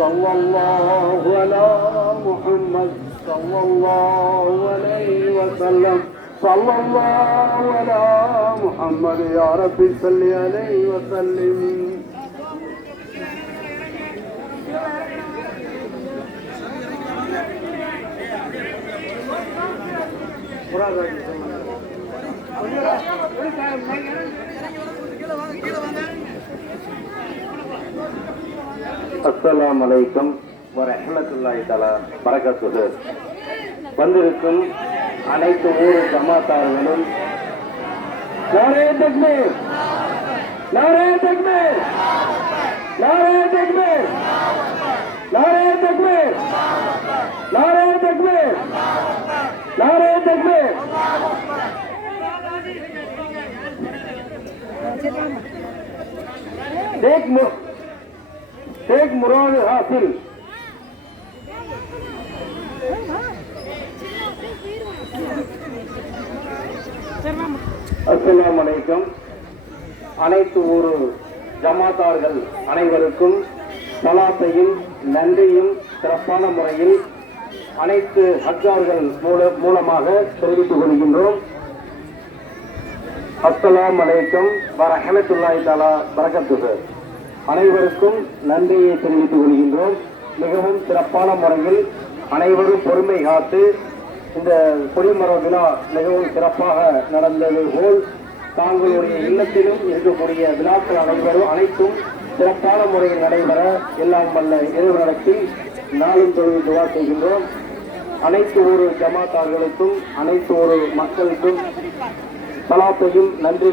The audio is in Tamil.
صلى الله على محمد صلى الله عليه وسلم صلى الله على محمد يا رب صل عليه وسلم. அஸ்ஸலாமு அலைக்கும் வரஹ்மத்துல்லாஹி தஆலா பரகாத்துஹு. வந்திருக்கும் அனைத்து ஊர் ஜமாத்தார்களும் நாரே தக்பீர், நாரே தக்பீர், நாரே தக்பீர், நாரே தக்பீர், நாரே தக்பீர், நாரே தக்பீர். शेख मुराद हासिल. அஸ்ஸலாமு அலைக்கும். அனைத்து ஊர் ஜமாத்தார்கள் அனைவருக்கும் சலாத்தையும் நன்றியும் சிறப்பான முறையில் அனைத்து ஹஜ்ஜார்கள் மூலமாக தெரிவித்துக் கொள்கின்றோம். அஸ்ஸலாமு அலைக்கும் வரஹ்மத்துல்லாஹி தஆலா பரகாத்துஹு. அனைவருக்கும் நன்றியை தெரிவித்துக் கொள்கின்றோம். மிகவும் சிறப்பான முறையில் அனைவரும் பொறுமை காத்து இந்த கொடிமர விழா மிகவும் சிறப்பாக நடந்தது போல் தாங்களுடைய இல்லத்திலும் இருக்கக்கூடிய விழாக்கள் அனைத்தும் சிறப்பான முறையில் நடைபெற எல்லாம் வல்ல இறைவனிடத்தில் நாளும் தொழில் துவா செய்கின்றோம். அனைத்து ஒரு ஜமாத்தார்களுக்கும் அனைத்து ஒரு மக்களுக்கும் சலாத்தையும் நன்றி